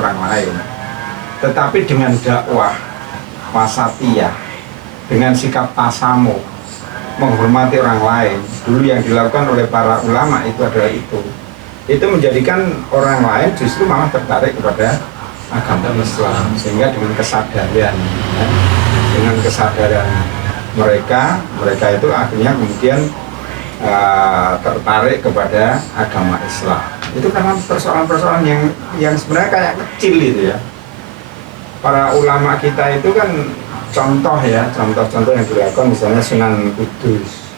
orang lain, tetapi dengan dakwah wasatiyah, dengan sikap tasamuh, menghormati orang lain, dulu yang dilakukan oleh para ulama itu adalah itu menjadikan orang lain justru malah tertarik kepada agama Islam, sehingga dengan kesadaran ya, dengan kesadaran mereka itu akhirnya kemudian tertarik kepada agama Islam. Itu karena persoalan-persoalan yang sebenarnya kayak kecil itu ya. Para ulama kita itu kan contoh-contoh yang dilakukan, misalnya Sunan Kudus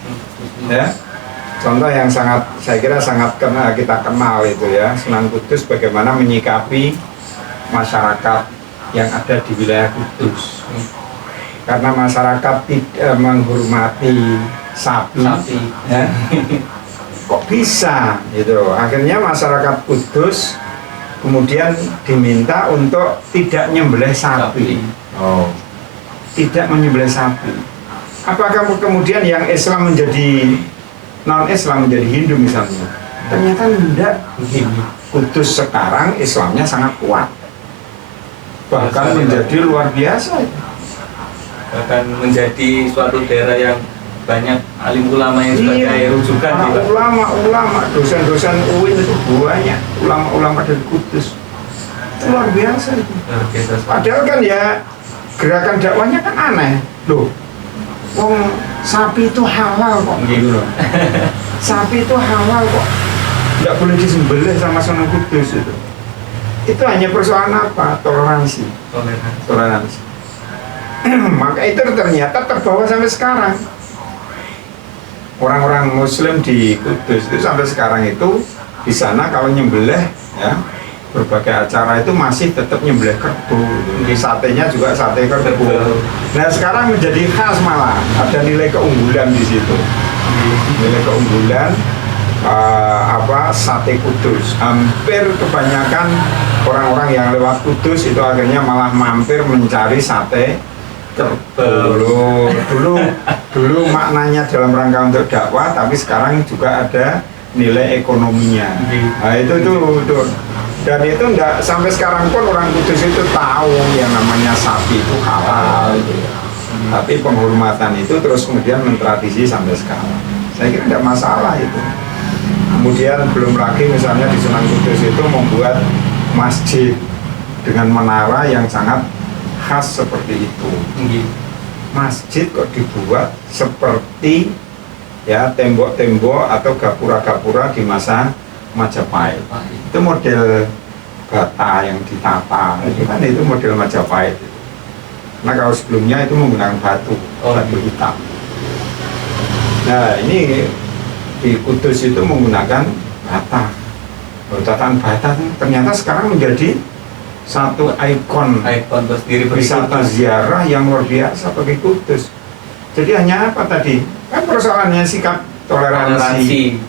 ya, contoh yang saya kira sangat kita kenal itu ya, Sunan Kudus bagaimana menyikapi masyarakat yang ada di wilayah Kudus, karena masyarakat tidak menghormati sapi. Ya. Kok bisa gitu, akhirnya masyarakat Kudus kemudian diminta untuk tidak nyembelih sapi. Tidak menyembelih sapi. Apakah kemudian yang Islam menjadi non-Islam, menjadi Hindu misalnya? Ternyata tidak. Kudus sekarang Islamnya sangat kuat, bahkan menjadi luar biasa, bahkan menjadi suatu daerah yang banyak alim ulama yang sebagai rujukan. Ulama, dosen-dosen UIN itu banyak ulama-ulama dari Kudus. Itu luar biasa itu. Padahal kan ya gerakan dakwahnya kan aneh loh. Wong sapi itu halal kok gitu loh. Sapi itu halal kok, tidak boleh disembelih sama Sunan Kudus itu. Itu hanya persoalan apa? Toleransi. Maka itu ternyata terbawa sampai sekarang. Orang-orang Muslim di Kudus itu sampai sekarang itu di sana kalau nyembelih ya, berbagai acara itu masih tetap nyembelih kerbau. Di satenya juga sate kerbau. Nah sekarang menjadi khas, malah ada nilai keunggulan di situ. Nilai keunggulan sate Kudus. Hampir kebanyakan orang-orang yang lewat Kudus itu akhirnya malah mampir mencari sate kerbau. Dulu maknanya dalam rangka untuk dakwah, tapi sekarang juga ada nilai ekonominya. Nah itu. Dan itu enggak, sampai sekarang pun orang Kudus itu tahu yang namanya sapi itu halal gitu ya. Tapi penghormatan itu terus kemudian mentradisi sampai sekarang. Saya kira tidak masalah itu. Kemudian belum lagi misalnya di Sunan Kudus itu membuat masjid dengan menara yang sangat khas seperti itu. Masjid kok dibuat seperti ya tembok-tembok atau gapura-gapura di masa Majapahit. Itu model bata yang ditata, itu model Majapahit. Nah kalau sebelumnya itu menggunakan batu hitam. Nah ini di Kudus itu menggunakan bata. Tatanan bata ternyata sekarang menjadi satu ikon wisata ziarah yang luar biasa bagi Kudus. Jadi hanya apa tadi? Kan persoalannya sikap toleransi.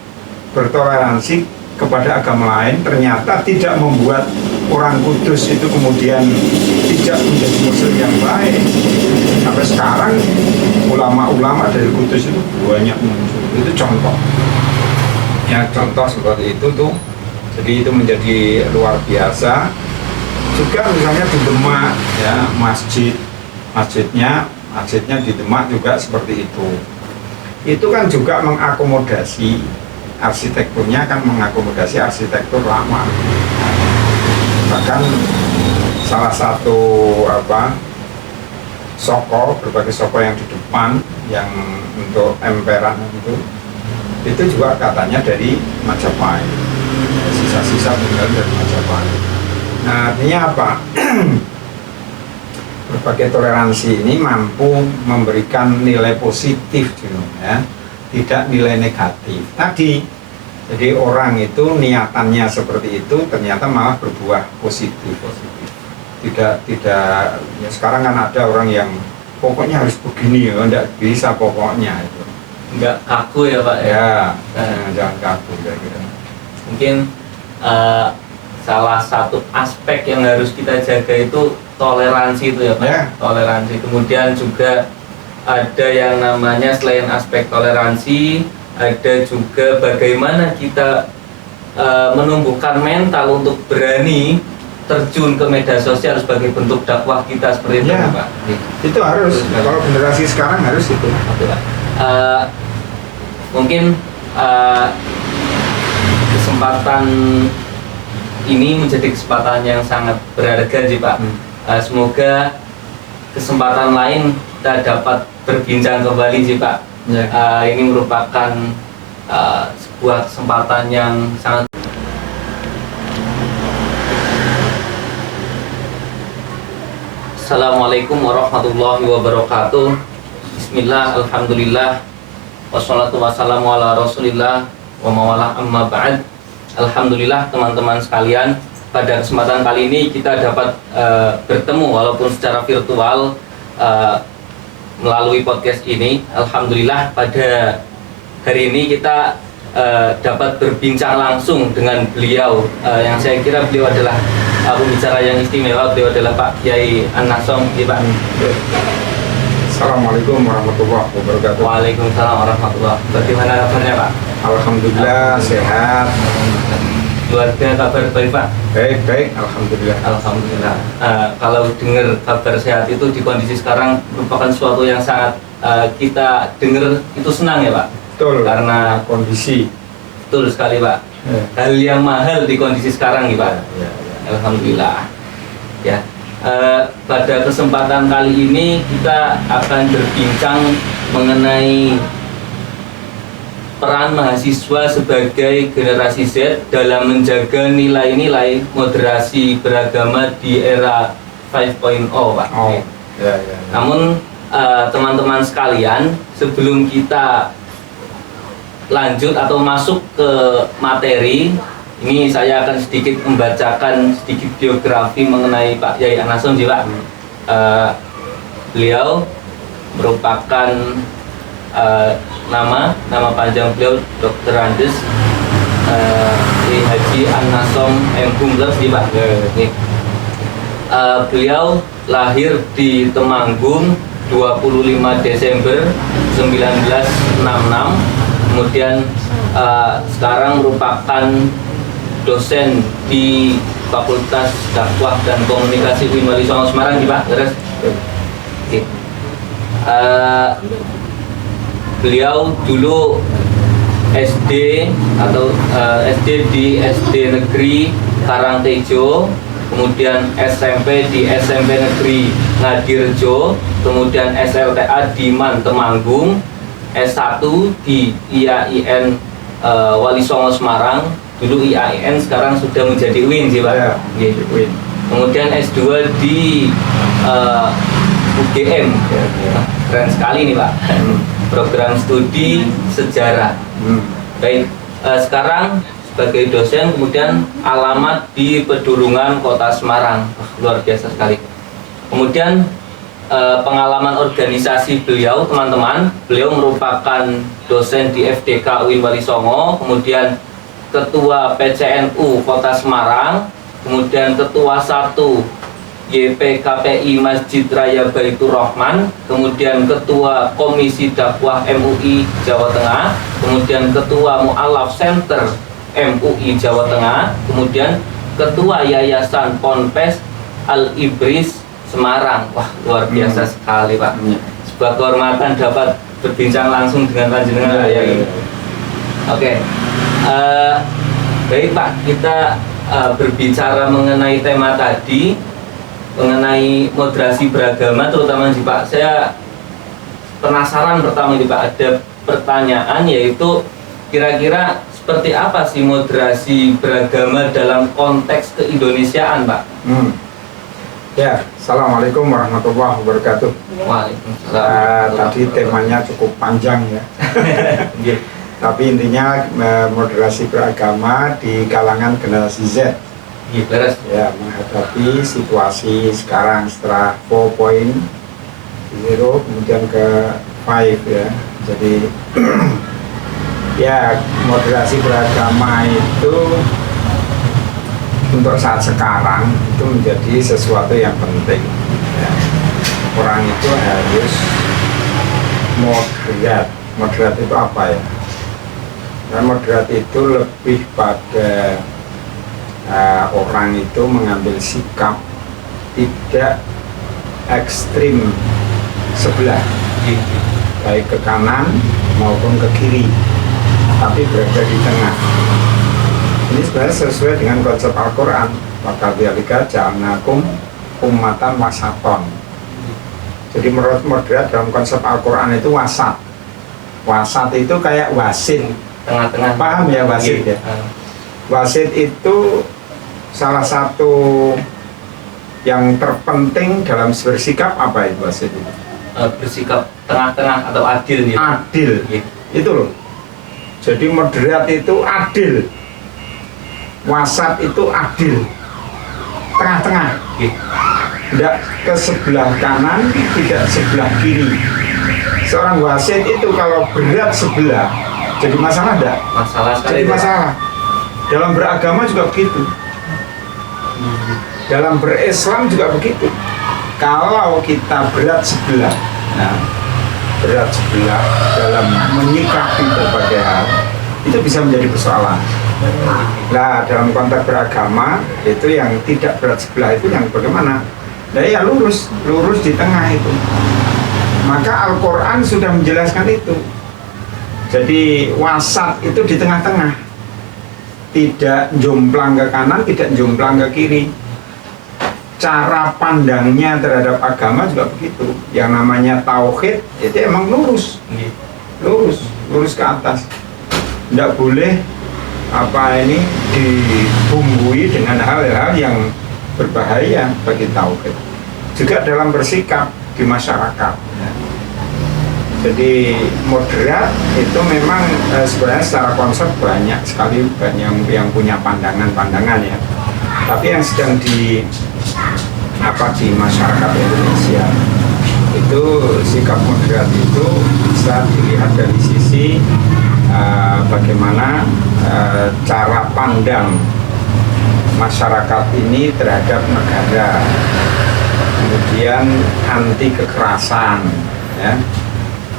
Bertoleransi kepada agama lain ternyata tidak membuat orang Kudus itu kemudian tidak menjadi muslim yang baik. Sampai sekarang ulama-ulama dari Kudus itu banyak muncul. Itu contoh. Ya contoh seperti itu tuh. Jadi itu menjadi luar biasa. Juga misalnya di Demak ya, masjidnya di Demak juga seperti itu. Itu kan juga mengakomodasi, arsitekturnya kan mengakomodasi arsitektur lama. Bahkan salah satu berbagai soko yang di depan yang untuk emperan itu juga katanya dari Majapahit, sisa-sisa tinggal dari Majapahit. Nah artinya apa? Berbagai toleransi ini mampu memberikan nilai positif gitu, ya, tidak nilai negatif. Tadi, jadi orang itu niatannya seperti itu ternyata malah berbuah positif. Tidak ya sekarang kan ada orang yang pokoknya harus begini ya, tidak bisa pokoknya itu. Enggak kaku ya Pak ya? Jangan kaku kira-kira. Mungkin salah satu aspek yang harus kita jaga itu toleransi itu ya Pak. Toleransi. Kemudian juga ada yang namanya selain aspek toleransi, ada juga bagaimana kita menumbuhkan mental untuk berani terjun ke media sosial sebagai bentuk dakwah kita seperti itu, Ya. Pak. Itu harus. Kalau generasi sekarang harus itu. Oke, Pak. Mungkin kesempatan ini menjadi kesempatan yang sangat berharga sih, Pak. Semoga kesempatan lain kita dapat berbincang kembali sih, Pak. Ya. Ini merupakan sebuah kesempatan yang sangat. Assalamualaikum warahmatullahi wabarakatuh. Bismillah, alhamdulillah, wassalatu wassalamu ala rasulillah wa mawala amma ba'd. Alhamdulillah teman-teman sekalian, pada kesempatan kali ini kita dapat bertemu walaupun secara virtual melalui podcast ini. Alhamdulillah pada hari ini kita dapat berbincang langsung dengan beliau yang saya kira beliau adalah pembicara yang istimewa. Beliau adalah Pak Kiai An-Nasom, ya, Pak. Assalamualaikum warahmatullahi wabarakatuh. Waalaikumsalam warahmatullahi wabarakatuh. Bagaimana kabarnya, Pak? Alhamdulillah sehat. Keluarga kabar baik, Pak? Baik, alhamdulillah. Alhamdulillah. Kalau dengar kabar sehat itu di kondisi sekarang merupakan sesuatu yang sangat kita dengar itu senang, ya, Pak? Betul. Karena kondisi. betul sekali, Pak. Hal yang mahal di kondisi sekarang, nih, Pak. Ya. Alhamdulillah. Ya. Pada kesempatan kali ini kita akan berbincang mengenai peran mahasiswa sebagai generasi Z dalam menjaga nilai-nilai moderasi beragama di era 5.0, Pak. Oh, ya. Namun teman-teman sekalian, sebelum kita lanjut atau masuk ke materi, ini saya akan sedikit membacakan sedikit biografi mengenai Pak Kiai An-Nasom, Pak. Beliau merupakan nama panjang beliau Dr. Andes Haji An-Nasom M. Humlas, Pak. Beliau lahir di Temanggung 25 Desember 1966. Kemudian sekarang merupakan dosen di Fakultas Dakwah dan Komunikasi UIN Wali Songo Semarang, Pak. Terus, beliau dulu SD atau SD di SD Negeri Karangtejo, kemudian SMP di SMP Negeri Ngadirjo, kemudian SLTA di Man Temanggung, S1 di IAIN Wali Songo Semarang. Dulu IAIN, sekarang sudah menjadi UIN, sih, Pak. Ya, UIN. Kemudian S2 di UGM. Keren sekali nih, Pak. Program studi sejarah. Baik, sekarang sebagai dosen, kemudian alamat di Pedurungan, Kota Semarang. Luar biasa sekali. Kemudian pengalaman organisasi beliau, teman-teman, beliau merupakan dosen di FDK UIN Wali Songo, kemudian Ketua PCNU Kota Semarang, kemudian Ketua 1 YPKPI Masjid Raya Baitur Rahman, kemudian Ketua Komisi Dakwah MUI Jawa Tengah, kemudian Ketua Mu'alaf Center MUI Jawa Tengah, kemudian Ketua Yayasan Ponpes Al-Ibris Semarang. Wah, luar biasa sekali, Pak. Sebuah kehormatan dapat berbincang langsung dengan panjenengan. Oke. Baik, Pak, kita berbicara mengenai tema tadi, mengenai moderasi beragama, terutama nih, Pak. Saya penasaran pertama nih, Pak, ada pertanyaan, yaitu kira-kira seperti apa sih moderasi beragama dalam konteks keindonesiaan, Pak? Ya, Assalamualaikum warahmatullahi wabarakatuh. Waalaikumsalam. Tadi temanya cukup panjang, ya. Tapi intinya moderasi beragama di kalangan generasi Z. Ya, menghadapi situasi sekarang setelah 4.0 kemudian ke 5, ya. Jadi ya, moderasi beragama itu untuk saat sekarang itu menjadi sesuatu yang penting, ya. Orang itu harus moderat. Moderat itu apa, ya? Dan moderat itu lebih pada orang itu mengambil sikap tidak ekstrim sebelah, baik ke kanan maupun ke kiri, tapi berada di tengah. Ini sebenarnya sesuai dengan konsep Al-Quran. Maka bialika ja'alnakum ummatan wasaton. Jadi menurut moderat dalam konsep Al-Quran itu wasat. Wasat itu kayak wasit, tengah-tengah. Paham ya wasit ya? Wasit itu salah satu yang terpenting dalam bersikap. Apa itu wasit itu? Bersikap tengah-tengah atau adil gitu. Adil, itu loh. Jadi moderat itu adil, wasat itu adil, tengah-tengah, tidak ke sebelah kanan, tidak sebelah kiri. Seorang wasit itu kalau berat sebelah, jadi masalah enggak? Masalah sekali. Jadi masalah. Dalam beragama juga begitu. Dalam berislam juga begitu. Kalau kita berat sebelah, nah, berat sebelah dalam menyikapi berbagai hal, itu bisa menjadi persoalan. Nah, dalam konteks beragama itu yang tidak berat sebelah itu yang bagaimana? Nah, ya lurus di tengah itu. Maka Al-Quran sudah menjelaskan itu. Jadi wasat itu di tengah-tengah, tidak jomplang ke kanan, tidak jomplang ke kiri. Cara pandangnya terhadap agama juga begitu. Yang namanya tauhid itu emang lurus ke atas. Tidak boleh dibumbui dengan hal-hal yang berbahaya bagi tauhid. Juga dalam bersikap di masyarakat. Jadi moderat itu memang sebenarnya secara konsep banyak sekali yang punya pandangan-pandangan ya. Tapi yang sedang di masyarakat Indonesia itu sikap moderat itu bisa dilihat dari sisi bagaimana cara pandang masyarakat ini terhadap negara, kemudian anti kekerasan, ya,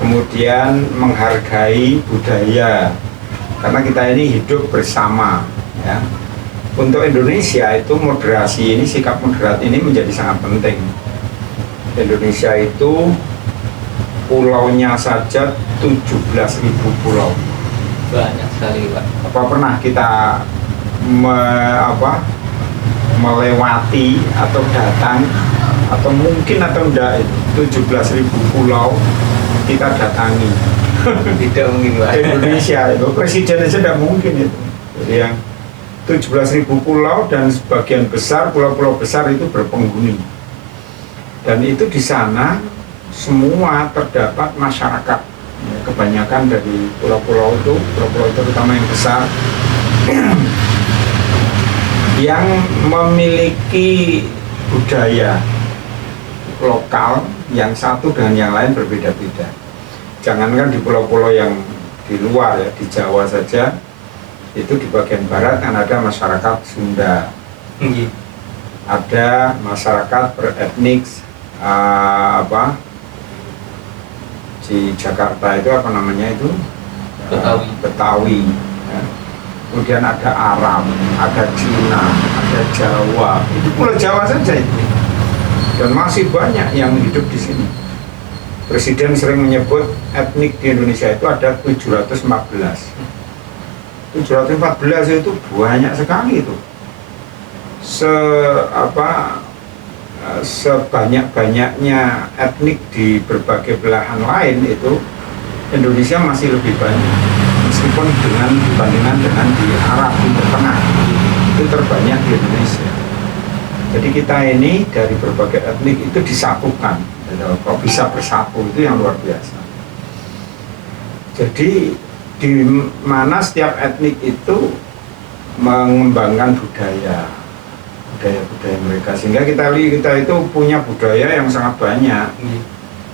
kemudian menghargai budaya, karena kita ini hidup bersama, ya. Untuk Indonesia itu moderasi ini, sikap moderat ini menjadi sangat penting. Indonesia itu pulaunya saja 17.000 pulau. Banyak sekali, Pak. Apa pernah kita melewati atau datang atau mungkin atau enggak 17.000 pulau kita datangi? Tidak mungkin, Pak. Indonesia itu presiden aja tidak mungkin itu. Jadi yang 17.000 pulau dan sebagian besar pulau-pulau besar itu berpenghuni. Dan itu di sana semua terdapat masyarakat. Kebanyakan dari pulau-pulau itu terutama yang besar yang memiliki budaya lokal yang satu dengan yang lain berbeda-beda. Jangankan di pulau-pulau yang di luar ya, di Jawa saja itu di bagian barat kan ada masyarakat Sunda, ada masyarakat beretnik di Jakarta itu apa namanya itu Betawi ya. Kemudian ada Arab, ada Cina, ada Jawa, itu Pulau Jawa saja itu, dan masih banyak yang hidup di sini. Presiden sering menyebut etnik di Indonesia itu ada 714 itu banyak sekali itu. Sebanyak-banyaknya etnik di berbagai belahan lain itu Indonesia masih lebih banyak, meskipun dibandingkan dengan di Arab Timur Tengah itu terbanyak di Indonesia. Jadi kita ini dari berbagai etnik itu disatukan. Kok bisa bersatu itu yang luar biasa. Jadi di mana setiap etnik itu mengembangkan budaya mereka, sehingga kita itu punya budaya yang sangat banyak.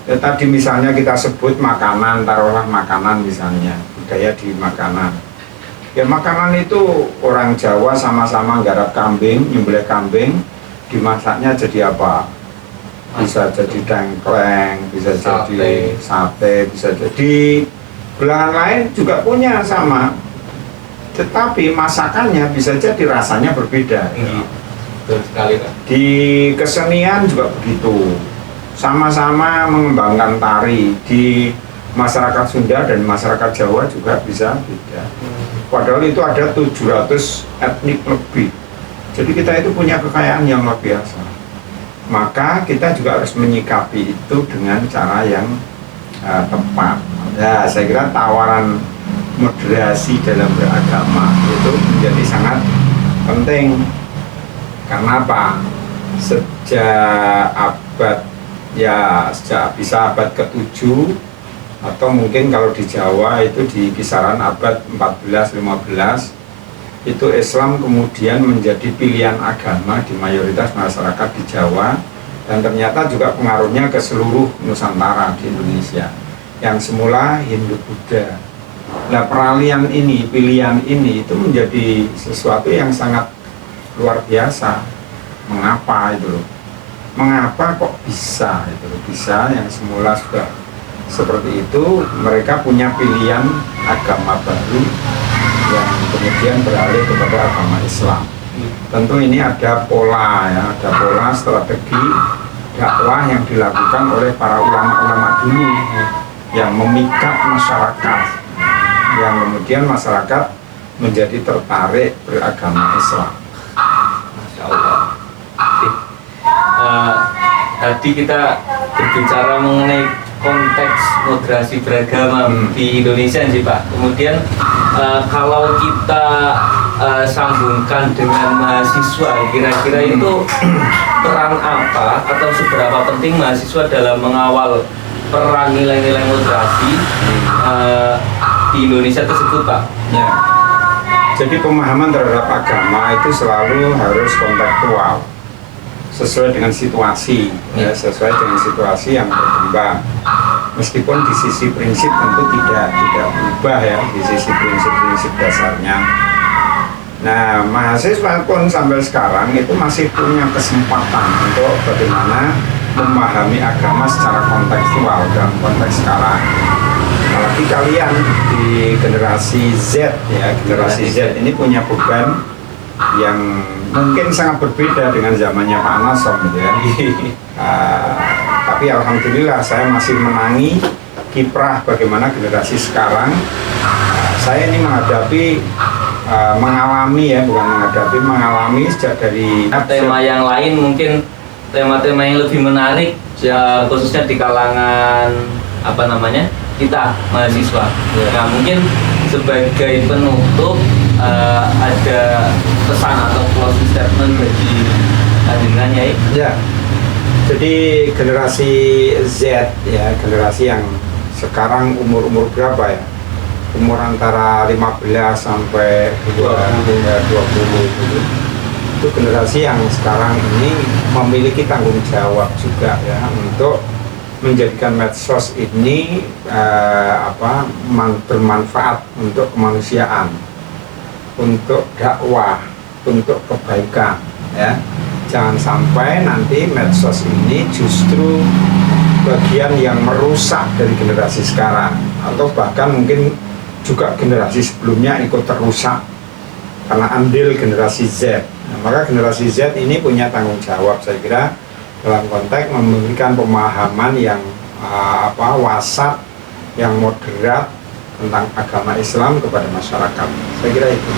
Ya, tadi misalnya kita sebut makanan, taruhlah makanan misalnya, budaya di makanan. Ya makanan itu orang Jawa sama-sama nggarap kambing, nyembelih kambing, dimasaknya jadi apa? Bisa jadi tengkleng, bisa jadi sate, bisa jadi belahan lain juga punya sama. tetapi masakannya bisa jadi rasanya berbeda. Betul sekali, Pak. Di kesenian juga begitu, sama-sama mengembangkan tari di masyarakat Sunda dan masyarakat Jawa juga bisa beda. Padahal itu ada 700 etnik lebih. Jadi kita itu punya kekayaan yang luar biasa. Maka kita juga harus menyikapi itu dengan cara yang tepat. Ya, saya kira tawaran moderasi dalam beragama itu menjadi sangat penting. Karena apa? Sejak bisa abad ke-7 atau mungkin kalau di Jawa itu di kisaran abad 14-15 itu Islam kemudian menjadi pilihan agama di mayoritas masyarakat di Jawa, dan ternyata juga pengaruhnya ke seluruh Nusantara di Indonesia yang semula Hindu-Buddha. Nah, peralihan ini, pilihan ini itu menjadi sesuatu yang sangat luar biasa. Mengapa itu loh? Mengapa kok bisa itu loh? Bisa yang semula sudah seperti itu, mereka punya pilihan agama baru yang kemudian beralih kepada agama Islam. Tentu ini ada pola ya, ada pola strategi dakwah yang dilakukan oleh para ulama-ulama dulu yang memikat masyarakat, yang kemudian masyarakat menjadi tertarik beragama Islam. Masya Allah. Tadi kita berbicara mengenai konteks moderasi beragama di Indonesia sih Pak. Kemudian kalau kita sambungkan dengan mahasiswa, kira-kira itu peran apa atau seberapa penting mahasiswa dalam mengawal peran nilai-nilai moderasi di Indonesia tersebut Pak? Ya. Jadi pemahaman terhadap agama itu selalu harus kontekstual, sesuai dengan situasi, ya, sesuai dengan situasi yang berkembang. Meskipun di sisi prinsip tentu tidak berubah ya, di sisi prinsip-prinsip dasarnya. Nah, mahasiswa pun sampai sekarang itu masih punya kesempatan untuk bagaimana memahami agama secara kontekstual dalam konteks sekarang. Apalagi kalian di generasi Z ya, generasi Z ini punya beban yang mungkin sangat berbeda dengan zamannya Pak Nasom gitu ya. Tapi alhamdulillah saya masih menangi kiprah bagaimana generasi sekarang. Saya ini menghadapi mengalami ya, bukan menghadapi, mengalami sejak dari tema yang lain, mungkin tema-tema yang lebih menarik khususnya di kalangan apa namanya kita mahasiswa. Nah, mungkin sebagai penutup ada pesan atau closing statement bagi panjenengan ya? Ya. Jadi generasi Z ya, generasi yang sekarang umur berapa ya? Umur antara 15 sampai 20 gitu. Itu generasi yang sekarang ini memiliki tanggung jawab juga ya untuk menjadikan medsos ini bermanfaat untuk kemanusiaan, untuk dakwah, untuk kebaikan ya. Jangan sampai nanti medsos ini justru bagian yang merusak dari generasi sekarang, atau bahkan mungkin juga generasi sebelumnya ikut terusak karena andil generasi Z. Nah, maka generasi Z ini punya tanggung jawab saya kira dalam konteks memberikan pemahaman yang wasat, yang moderat tentang agama Islam kepada masyarakat. Saya kira itu.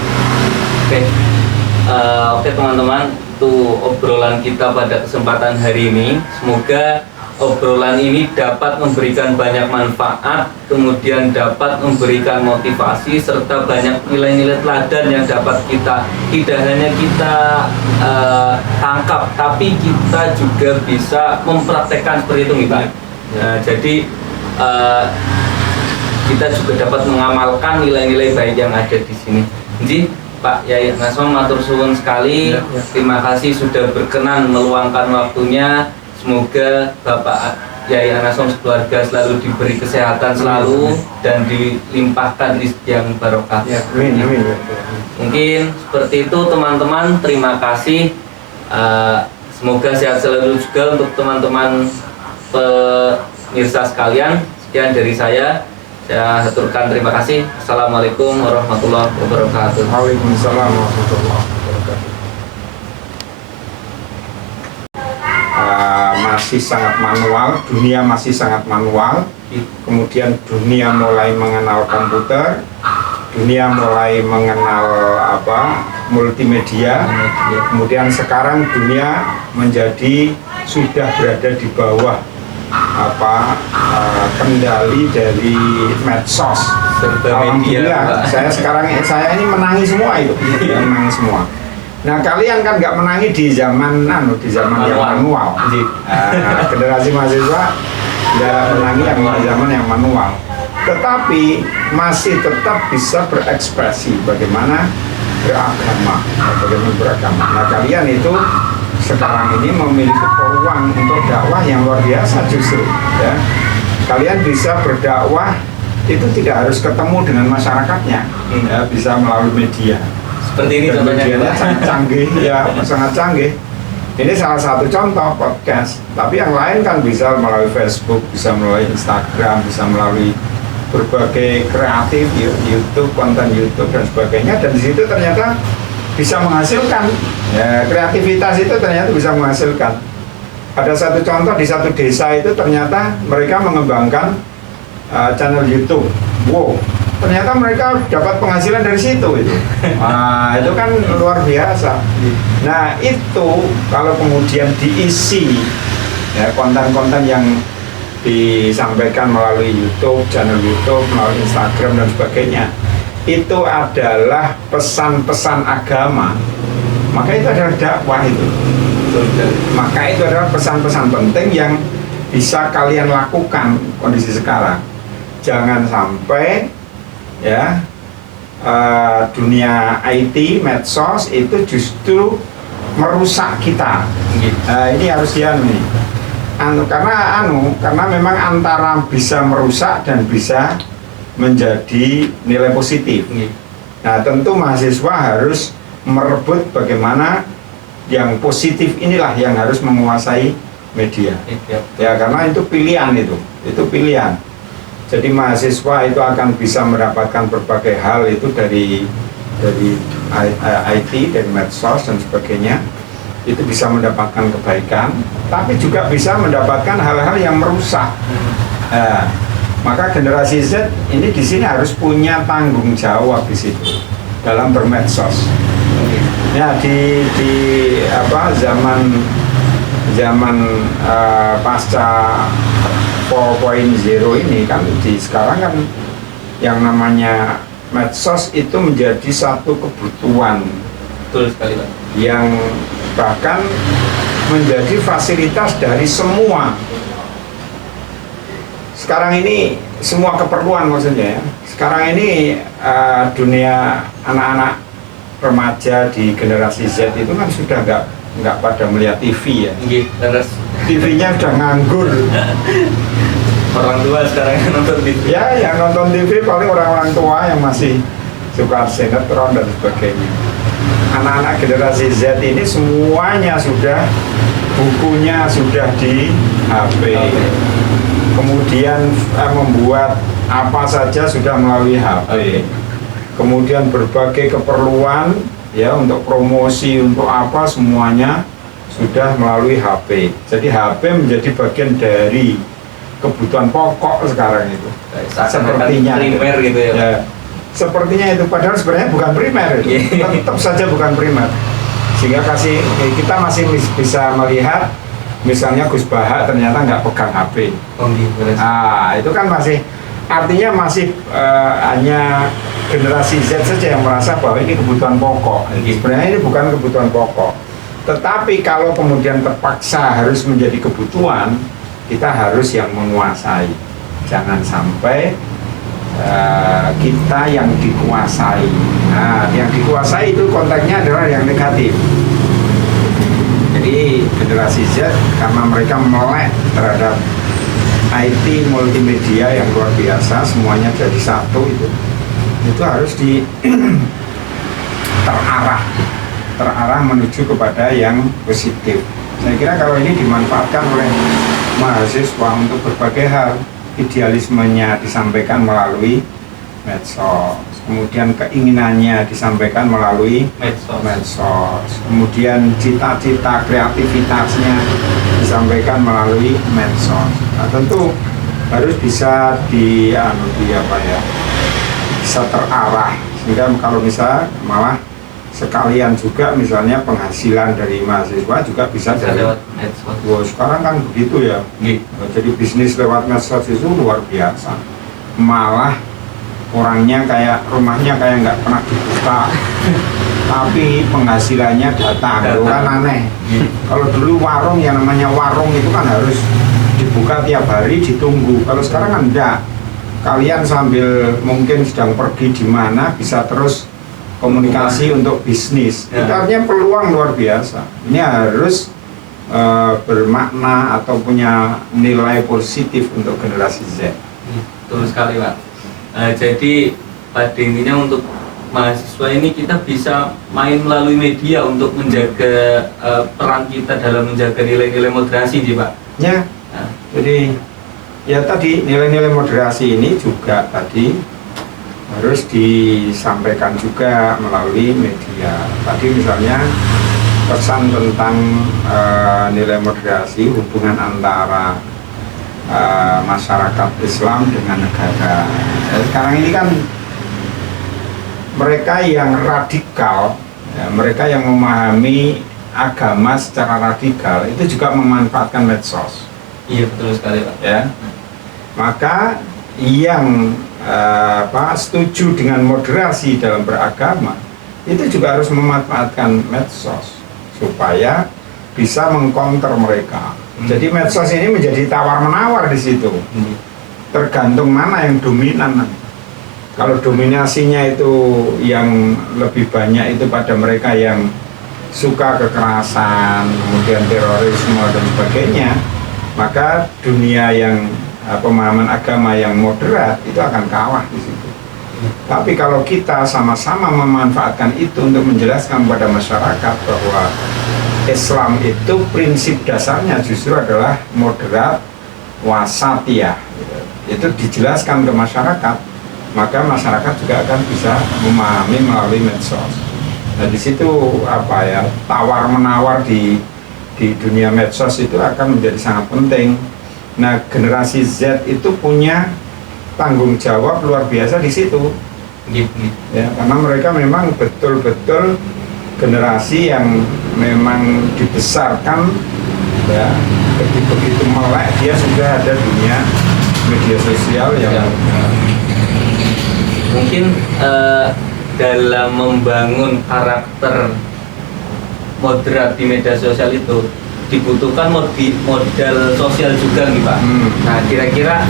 Oke teman-teman, itu obrolan kita pada kesempatan hari ini. Semoga obrolan ini dapat memberikan banyak manfaat, kemudian dapat memberikan motivasi serta banyak nilai-nilai teladan yang dapat kita tidak hanya kita tangkap, tapi kita juga bisa mempraktekkan seperti itu nih Pak. Nah, jadi kita juga dapat mengamalkan nilai-nilai baik yang ada di sini. Jadi Pak Yai Nasom matur suwun sekali. Terima kasih sudah berkenan meluangkan waktunya. Semoga Bapak Yai Nasom sekeluarga selalu diberi kesehatan selalu dan dilimpahkan rezeki yang barokah. Ya, amin, amin. Mungkin seperti itu teman-teman. Terima kasih. Semoga sehat selalu juga untuk teman-teman pemirsa sekalian. Sekian dari saya. Saya haturkan terima kasih. Assalamualaikum warahmatullahi wabarakatuh. Waalaikumsalam warahmatullahi wabarakatuh. Masih sangat manual, dunia masih sangat manual. Kemudian dunia mulai mengenal komputer, dunia mulai mengenal multimedia. Kemudian sekarang dunia menjadi sudah berada di bawah kendali dari medsos. Alhamdulillah, saya ini menangi semua itu, menangi semua. Nah kalian kan nggak menangi di zaman yang manual. Generasi mahasiswa nggak menangi yang zaman yang manual, tetapi masih tetap bisa berekspresi bagaimana beragama. Nah kalian itu sekarang ini memiliki peluang untuk dakwah yang luar biasa justru. Ya. Kalian bisa berdakwah itu tidak harus ketemu dengan masyarakatnya, ya, bisa melalui media. Seperti ini contohnya. Medianya sangat canggih, ya sangat canggih. Ini salah satu contoh podcast. Tapi yang lain kan bisa melalui Facebook, bisa melalui Instagram, bisa melalui berbagai kreatif, YouTube, konten YouTube dan sebagainya. Dan di situ ternyata bisa menghasilkan. Ya, kreativitas itu ternyata bisa menghasilkan. Ada satu contoh di satu desa itu ternyata mereka mengembangkan channel YouTube. Wow, ternyata mereka dapat penghasilan dari situ itu. Nah, itu kan luar biasa. Nah, itu kalau kemudian diisi ya konten-konten yang disampaikan melalui YouTube, channel YouTube, melalui Instagram dan sebagainya, itu adalah pesan-pesan agama. Maka itu adalah dakwah itu. Maka itu adalah pesan-pesan penting yang bisa kalian lakukan kondisi sekarang. Jangan sampai ya dunia IT, medsos itu justru merusak kita. Ini harus nih. Karena memang antara bisa merusak dan bisa menjadi nilai positif. Nah, tentu mahasiswa harus merebut bagaimana yang positif inilah yang harus menguasai media. Ya, karena itu pilihan itu pilihan. Jadi mahasiswa itu akan bisa mendapatkan berbagai hal itu dari IT, dari medsos dan sebagainya. Itu bisa mendapatkan kebaikan, tapi juga bisa mendapatkan hal-hal yang merusak. Maka generasi Z ini di sini harus punya tanggung jawab di situ dalam bermedsos. Ya di zaman pasca 4.0 ini kan sekarang kan yang namanya medsos itu menjadi satu kebutuhan. Betul sekali, Pak. Yang bahkan menjadi fasilitas dari semua. Sekarang ini semua keperluan maksudnya ya. Sekarang ini dunia anak-anak remaja di generasi Z itu kan sudah nggak pada melihat TV ya. TV-nya udah nganggur. Orang tua sekarang yang nonton TV. Ya, yang nonton TV paling orang-orang tua yang masih suka sinetron dan sebagainya. Anak-anak generasi Z ini semuanya sudah bukunya sudah di HP. Kemudian membuat apa saja sudah melalui HP. Kemudian berbagai keperluan ya untuk promosi untuk apa semuanya sudah melalui HP. Jadi HP menjadi bagian dari kebutuhan pokok sekarang itu. Sepertinya primer gitu ya. Ya. Sepertinya itu padahal sebenarnya bukan primer itu. Tetap saja bukan primer. Sehingga kita masih bisa melihat misalnya Gus Baha ternyata nggak pegang HP. Nah, itu kan artinya masih hanya generasi Z saja yang merasa bahwa ini kebutuhan pokok. Sebenarnya ini bukan kebutuhan pokok. Tetapi kalau kemudian terpaksa harus menjadi kebutuhan, kita harus yang menguasai. Jangan sampai kita yang dikuasai. Nah, yang dikuasai itu konteksnya adalah yang negatif. Jadi generasi Z karena mereka melek terhadap IT multimedia yang luar biasa, semuanya jadi satu itu harus terarah menuju kepada yang positif. Saya kira kalau ini dimanfaatkan oleh mahasiswa untuk berbagai hal, idealismenya disampaikan melalui medsos, kemudian keinginannya disampaikan melalui medsos, kemudian cita-cita kreativitasnya disampaikan melalui medsos. Nah, tentu harus bisa bisa terarah, sehingga kalau bisa malah sekalian juga misalnya penghasilan dari mahasiswa juga bisa dari medsos. Wah, sekarang kan begitu ya. Jadi bisnis lewat medsos itu luar biasa. Malah orangnya rumahnya kayak nggak pernah dibuka, tapi penghasilannya datang. Itu kan aneh. Kalau dulu warung, yang namanya warung itu kan harus dibuka tiap hari, ditunggu. Kalau sekarang kan enggak. Kalian sambil mungkin sedang pergi di mana bisa terus komunikasi untuk bisnis. Itu artinya peluang luar biasa. Ini harus bermakna atau punya nilai positif untuk generasi Z. Betul sekali, Pak. Jadi pada intinya untuk mahasiswa ini kita bisa main melalui media untuk menjaga peran kita dalam menjaga nilai-nilai moderasi, Pak. Ya. Jadi ya tadi nilai-nilai moderasi ini juga tadi harus disampaikan juga melalui media. Tadi misalnya pesan tentang nilai moderasi, hubungan antara masyarakat Islam dengan negara. Sekarang ini kan mereka yang radikal, ya, mereka yang memahami agama secara radikal itu juga memanfaatkan medsos. Iya, betul sekali, Pak. Ya, maka yang setuju dengan moderasi dalam beragama itu juga harus memanfaatkan medsos supaya bisa mengcounter mereka. Jadi medsos ini menjadi tawar-menawar di situ. Tergantung mana yang dominan. Kalau dominasinya itu yang lebih banyak itu pada mereka yang suka kekerasan, kemudian terorisme dan sebagainya, maka dunia yang pemahaman agama yang moderat itu akan kalah di situ. Tapi kalau kita sama-sama memanfaatkan itu untuk menjelaskan kepada masyarakat bahwa Islam itu prinsip dasarnya justru adalah moderat, wasatiyah, itu dijelaskan ke masyarakat, maka masyarakat juga akan bisa memahami melalui medsos. Nah, di situ tawar menawar di dunia medsos itu akan menjadi sangat penting. Nah, generasi Z itu punya tanggung jawab luar biasa di situ. Ya, karena mereka memang betul-betul generasi yang memang dibesarkan, ya, begitu melek dia sudah ada dunia media sosial yang mungkin dalam membangun karakter moderat di media sosial itu dibutuhkan modal sosial juga nih, Pak. Nah, kira-kira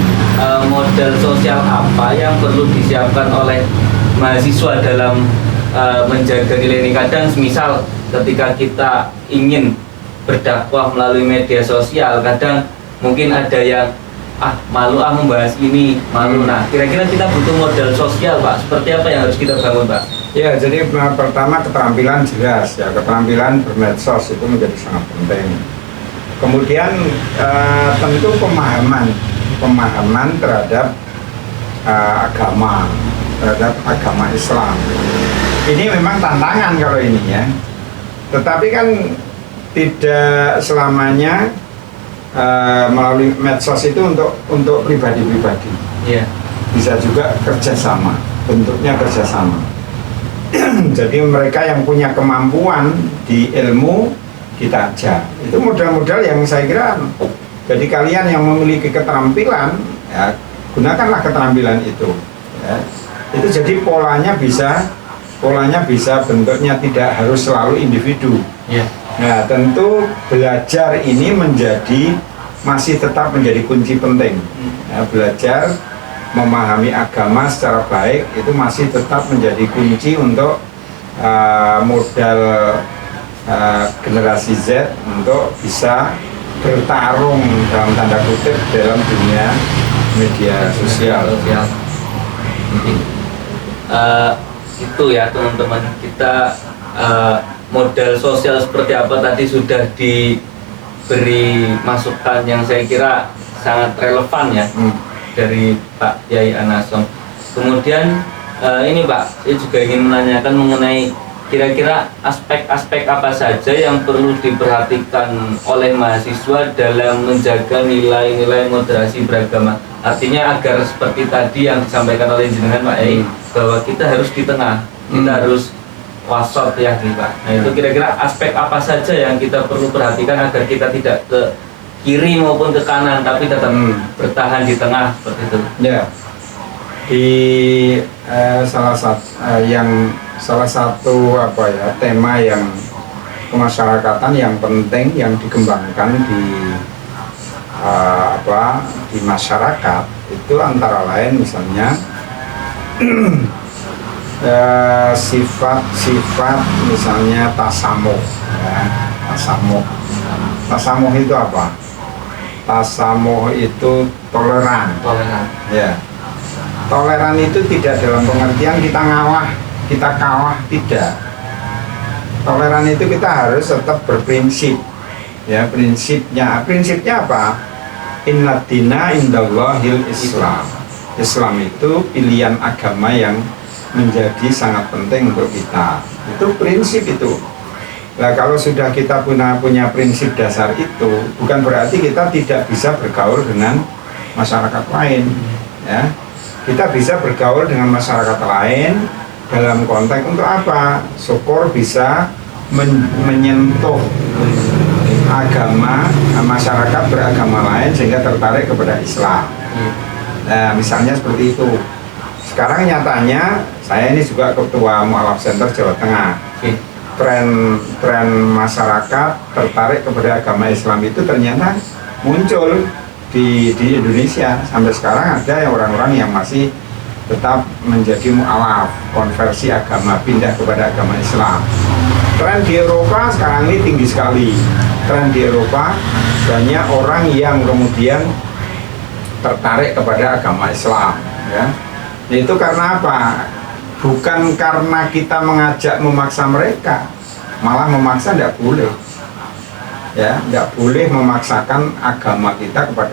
modal sosial apa yang perlu disiapkan oleh mahasiswa dalam menjaga nilai ini? Kadang misal ketika kita ingin berdakwah melalui media sosial, kadang mungkin ada yang malu membahas ini, malu. Nah, kira-kira kita butuh modal sosial, Pak. Seperti apa yang harus kita bangun, Pak? Ya, jadi pertama keterampilan jelas ya, keterampilan bermedsos itu menjadi sangat penting. Kemudian tentu pemahaman terhadap agama, terhadap agama Islam. Ini memang tantangan kalau ini ya. Tetapi kan tidak selamanya melalui medsos itu untuk pribadi-pribadi. Yeah. Bisa juga kerjasama, bentuknya kerjasama. Jadi mereka yang punya kemampuan di ilmu kita ajak. Itu modal-modal yang saya kira. Jadi kalian yang memiliki keterampilan, ya, gunakanlah keterampilan itu. Ya. Itu jadi polanya bisa bentuknya tidak harus selalu individu. Yeah. Nah, tentu belajar ini masih tetap menjadi kunci penting. Ya, belajar memahami agama secara baik itu masih tetap menjadi kunci untuk modal generasi Z untuk bisa bertarung dalam tanda kutip dalam dunia media sosial. Itu ya teman-teman, kita modal sosial seperti apa tadi sudah diberi masukan yang saya kira sangat relevan ya. dari Pak Yai Anasong. Kemudian ini Pak, saya juga ingin menanyakan mengenai kira-kira aspek-aspek apa saja yang perlu diperhatikan oleh mahasiswa dalam menjaga nilai-nilai moderasi beragama. Artinya agar seperti tadi yang disampaikan oleh jenengan Pak Yai, bahwa kita harus di tengah, kita harus wasat ya nih Pak. Nah itu kira-kira aspek apa saja yang kita perlu perhatikan agar kita tidak ke kiri maupun ke kanan, tapi tetap bertahan di tengah seperti itu. Ya, di salah satu apa ya tema yang kemasyarakatan yang penting yang dikembangkan di masyarakat itu antara lain misalnya sifat-sifat misalnya tasamuh ya, tasamuh itu apa? Tasamuh itu toleran ya. Toleran itu tidak dalam pengertian kita kalah, tidak. Toleran itu kita harus tetap berprinsip ya, prinsipnya apa? Inna dina indallahil Islam. Islam itu pilihan agama yang menjadi sangat penting untuk kita. Itu prinsip itu. Nah kalau sudah kita punya prinsip dasar itu, bukan berarti kita tidak bisa bergaul dengan masyarakat lain ya. Kita bisa bergaul dengan masyarakat lain dalam konteks untuk apa? Syukur bisa menyentuh agama, masyarakat beragama lain sehingga tertarik kepada Islam. Nah misalnya seperti itu. Sekarang nyatanya saya ini juga ketua Mu'alaf Center Jawa Tengah. Tren masyarakat tertarik kepada agama Islam itu ternyata muncul di Indonesia. Sampai sekarang ada yang orang-orang yang masih tetap menjadi mu'alaf, konversi agama, pindah kepada agama Islam. Tren di Eropa sekarang ini tinggi sekali. Tren di Eropa banyak orang yang kemudian tertarik kepada agama Islam ya. Itu karena apa? Bukan karena kita mengajak memaksa mereka, malah memaksa tidak boleh ya, tidak boleh memaksakan agama kita kepada